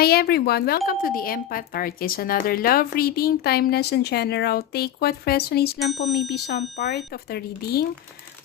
Hi everyone! Welcome to the Empath Tarot. Another love reading, timeless and general. Take what resonates lang po, maybe some part of the reading.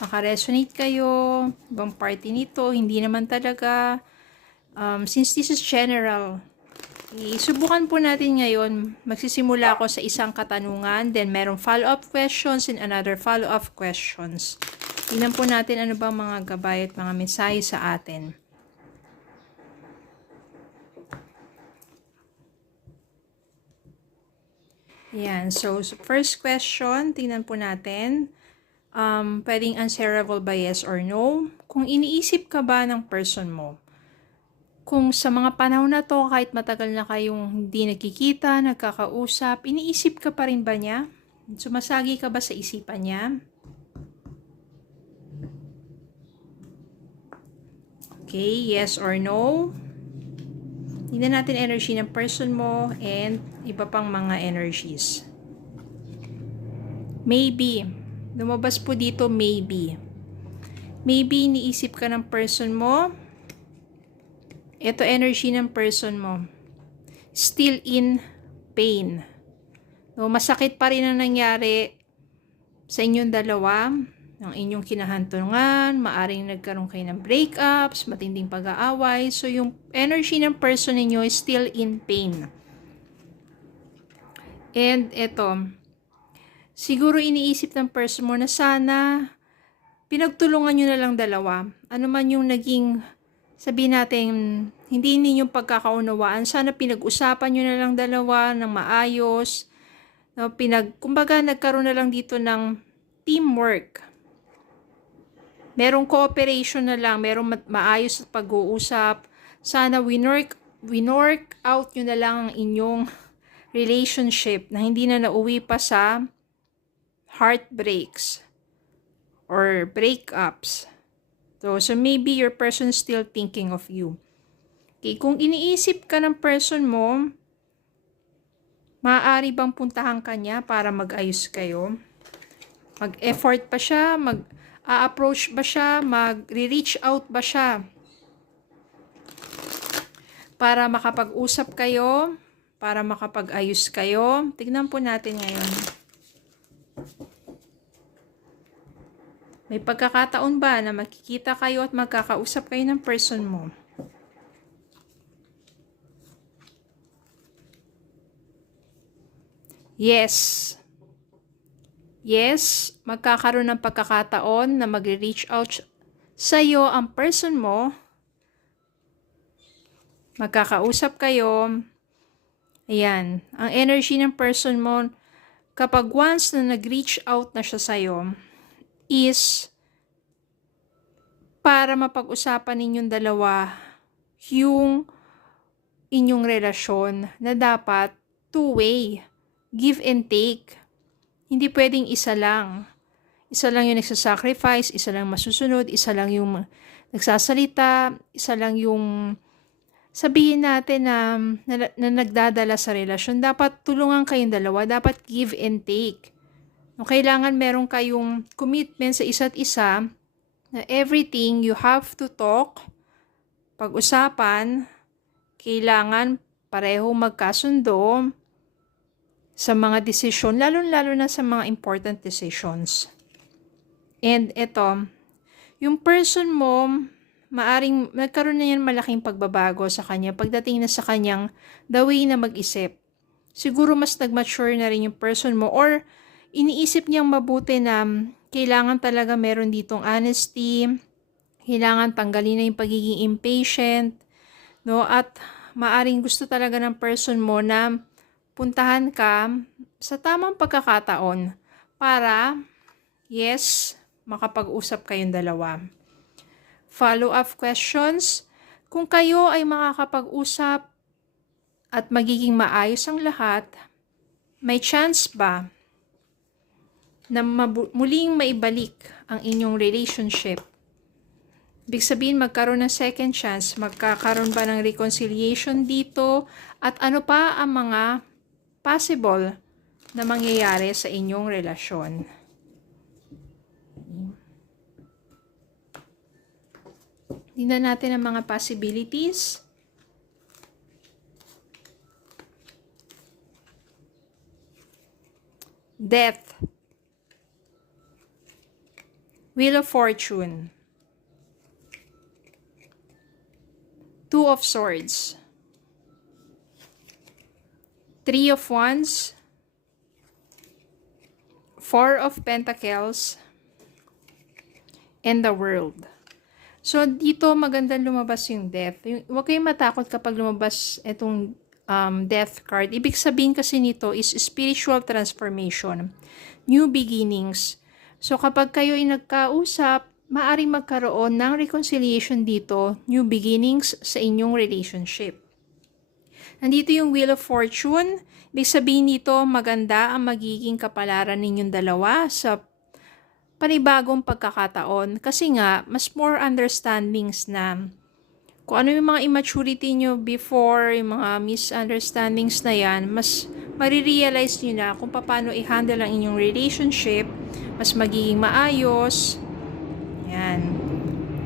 Maka-resonate kayo, ibang party nito, hindi naman talaga. Since this is general, isubukan po natin ngayon. Magsisimula ako sa isang katanungan, then merong follow-up questions and another follow-up questions. Tingnan po natin ano bang mga gabay at mga mensahe sa atin. Yan. So, first question, tingnan po natin. Pwedeng answerable by yes or no. Kung iniisip ka ba ng person mo, kung sa mga panahon na to, kahit matagal na kayong hindi nagkikita, nagkakausap, iniisip ka pa rin ba niya? Sumasagi ka ba sa isipan niya? Okay, yes or no. Tingnan natin energy ng person mo and iba pang mga energies. Maybe. Lumabas po dito, maybe. Maybe iniisip ka ng person mo. Ito energy ng person mo. Still in pain. No, masakit pa rin ang nangyari sa inyong dalawa. Ang inyong kinahantungan, maaring nagkaroon kayo ng breakups, matinding pag-aaway. So, yung energy ng person ninyo is still in pain. And ito, siguro iniisip ng person mo na sana pinagtulungan nyo na lang dalawa. Ano man yung naging, sabihin natin, hindi ninyong pagkakaunawaan, sana pinag-usapan nyo na lang dalawa ng maayos. No, kumbaga nagkaroon na lang dito ng teamwork. Merong cooperation na lang, merong maayos at pag-uusap. Sana winork out nyo na lang ang inyong relationship na hindi na nauwi pa sa heartbreaks or breakups. So maybe your person is still thinking of you. Okay, kung iniisip ka ng person mo, maaari bang puntahan ka niya para mag-ayos kayo? Mag-effort pa siya? Mag-approach ba siya? Mag-reach out ba siya? Para makapag-usap kayo? Para makapag-ayos kayo? Tignan po natin ngayon. May pagkakataon ba na makikita kayo at magkakausap kayo ng person mo? Yes. Yes, magkakaroon ng pagkakataon na mag-reach out sa iyo ang person mo. Magkakausap kayo. Ayan, ang energy ng person mo, kapag once na nag-reach out na siya sa iyo, is para mapag-usapan ninyong dalawa yung inyong relasyon na dapat two-way, give and take. Hindi pwedeng isa lang. Isa lang yung nagsasacrifice, isa lang masusunod, isa lang yung nagsasalita, isa lang yung sabihin natin na nagdadala sa relasyon. Dapat tulungan kayong dalawa, dapat give and take. No, kailangan meron kayong commitment sa isa't isa na everything you have to talk, pag-usapan, kailangan pareho magkasundo sa mga desisyon, lalo-lalo na sa mga important decisions. And ito, yung person mo, maaring nagkaroon na yan malaking pagbabago sa kanya pagdating na sa kanyang the way na mag-isip. Siguro mas nag-mature na rin yung person mo or iniisip niyang mabuti na kailangan talaga meron ditong honesty, kailangan tanggalin na yung pagiging impatient, no? At maaring gusto talaga ng person mo na puntahan ka sa tamang pagkakataon para, yes, makapag-usap kayong dalawa. Follow-up questions. Kung kayo ay makakapag-usap at magiging maayos ang lahat, may chance ba na muling maibalik ang inyong relationship? Ibig sabihin, magkaroon ng second chance, magkakaroon ba ng reconciliation dito, at ano pa ang mga possible na mangyayari sa inyong relasyon. Tingnan natin ang mga possibilities. Death. Wheel of Fortune. Two of Swords. Three of Wands. Four of Pentacles. And the World. So, dito magandang lumabas yung Death. Huwag kayong matakot kapag lumabas itong Death card. Ibig sabihin kasi nito is spiritual transformation. New beginnings. So, kapag kayo ay nagkausap, maaring magkaroon ng reconciliation dito, new beginnings sa inyong relationship. Nandito yung Wheel of Fortune. Ibig sabihin nito, maganda ang magiging kapalaran ninyong dalawa sa panibagong pagkakataon. Kasi nga, mas more understandings na kung ano yung mga immaturity nyo before, yung mga misunderstandings na yan, mas marirealize nyo na kung paano i-handle ang inyong relationship, mas magiging maayos. Yan.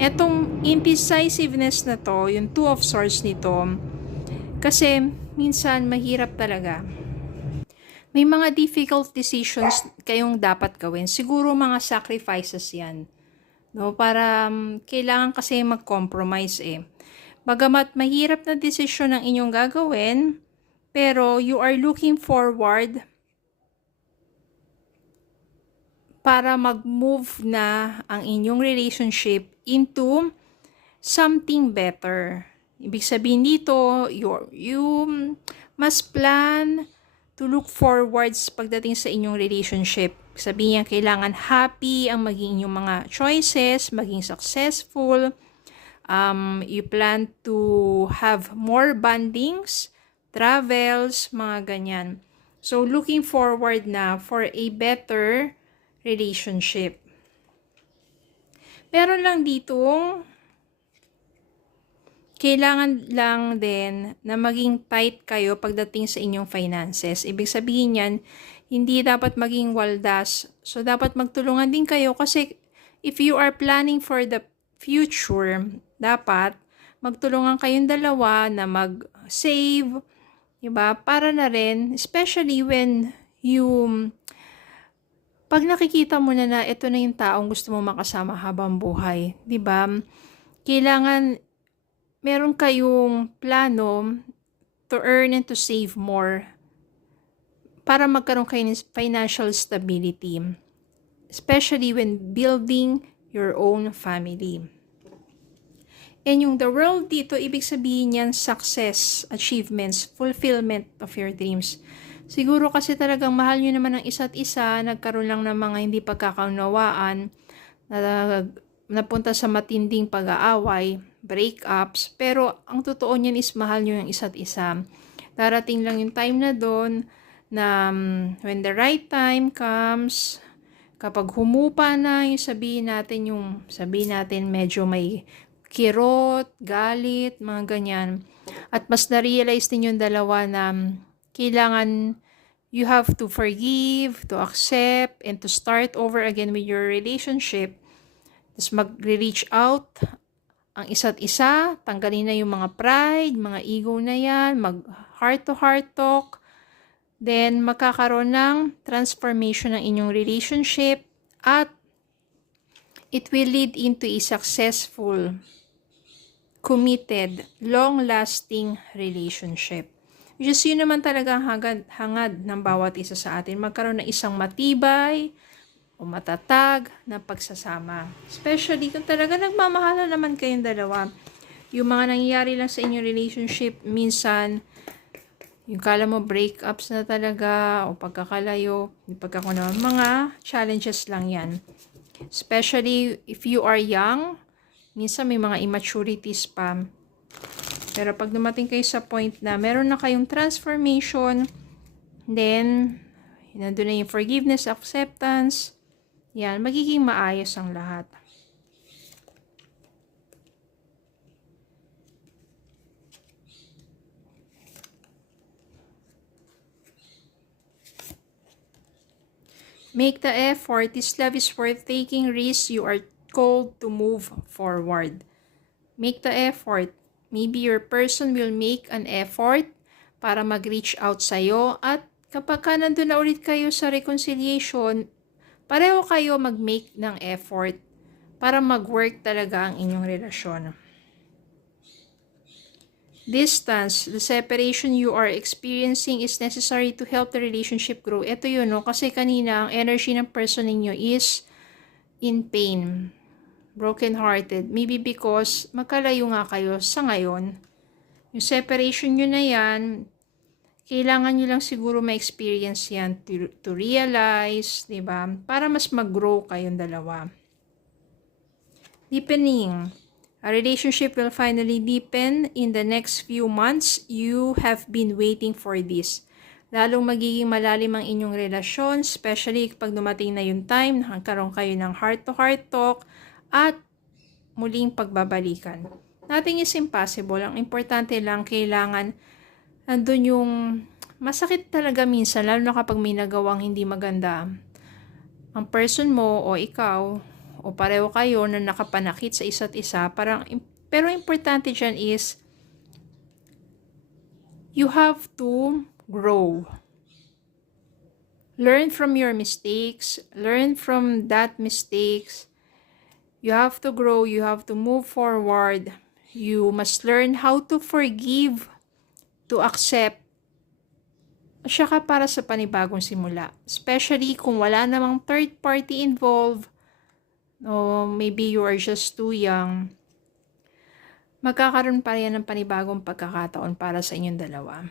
Etong indecisiveness na to, yung Two of Swords nito, kasi minsan mahirap talaga. May mga difficult decisions kayong dapat gawin. Siguro mga sacrifices yan. No? Para kailangan kasi mag-compromise eh. Bagamat mahirap na decision ang inyong gagawin, pero you are looking forward para mag-move na ang inyong relationship into something better. Ibig sabihin dito, you must plan to look forwards pagdating sa inyong relationship. Sabihin niya, kailangan happy ang maging inyong mga choices, maging successful. You plan to have more bondings, travels, mga ganyan. So, looking forward na for a better relationship. Meron lang ditong kailangan lang din na maging tight kayo pagdating sa inyong finances. Ibig sabihin yan, hindi dapat maging waldas. So, dapat magtulungan din kayo kasi if you are planning for the future, dapat magtulungan kayong dalawa na mag-save, diba? Para na rin, especially when pag nakikita mo na ito na yung taong gusto mo makasama habang buhay, diba? Kailangan meron kayong plano to earn and to save more para magkaroon kayo ng financial stability, especially when building your own family. And yung the world dito, ibig sabihin yan success, achievements, fulfillment of your dreams. Siguro kasi talagang mahal nyo naman ang isa't isa, nagkaroon lang ng mga hindi pagkakaunawaan, napunta sa matinding pag-aaway, breakups, pero ang totoo niyan is mahal nyo yung isa't isa. Darating lang yung time na doon na when the right time comes, kapag humupa na yung sabihin natin medyo may kirot, galit, mga ganyan. At mas na-realize din yung dalawa na kailangan you have to forgive, to accept, and to start over again with your relationship. Tapos mag-reach out ang isa't isa, tanggalin na yung mga pride, mga ego na yan, mag-heart-to-heart talk, then magkakaroon ng transformation ng inyong relationship at it will lead into a successful, committed, long-lasting relationship. Just yun naman talaga hangad ng bawat isa sa atin, magkaroon ng isang matibay, o matatag na pagsasama. Especially kung talaga nagmamahalan naman kayong dalawa. Yung mga nangyayari lang sa inyong relationship, minsan, yung kala mo breakups na talaga, o pagkakalayo, mga challenges lang yan. Especially if you are young, minsan may mga immaturities pa. Pero pag dumating kayo sa point na meron na kayong transformation, then, nandun na yung forgiveness, acceptance, yan, magiging maayos ang lahat. Make the effort. This love is worth taking risks. You are called to move forward. Make the effort. Maybe your person will make an effort para mag-reach out sa'yo at kapag ka nandun na ulit kayo sa reconciliation, pareho kayo mag-make ng effort para mag-work talaga ang inyong relasyon. Distance, the separation you are experiencing is necessary to help the relationship grow. Ito yun, no? Kasi kanina, ang energy ng person ninyo is in pain, broken-hearted. Maybe because magkalayo nga kayo sa ngayon. Yung separation nyo na yan, kailangan nyo lang siguro ma-experience yan to realize, diba? Para mas mag-grow kayong dalawa. Deepening. A relationship will finally deepen in the next few months. You have been waiting for this. Lalong magiging malalim ang inyong relasyon, especially pag dumating na yung time na nagkaroon kayo ng heart-to-heart talk at muling pagbabalikan. Nothing is impossible. Ang importante lang, kailangan nandun yung masakit talaga minsan, lalo na kapag may nagawang hindi maganda. Ang person mo o ikaw, o pareho kayo na nakapanakit sa isa't isa, pero importante dyan is, you have to grow. Learn from your mistakes, learn from that mistakes. You have to grow, you have to move forward. You must learn how to forgive, to accept, saka para sa panibagong simula. Especially kung wala namang third party involved, o maybe you are just too young, magkakaroon pa rin ng panibagong pagkakataon para sa inyong dalawa.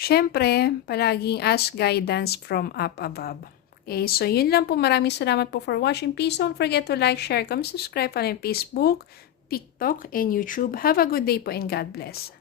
Siyempre, palaging ask guidance from up above. Okay, so yun lang po. Maraming salamat po for watching. Please don't forget to like, share, comment, subscribe on Facebook, TikTok, and YouTube. Have a good day po and God bless.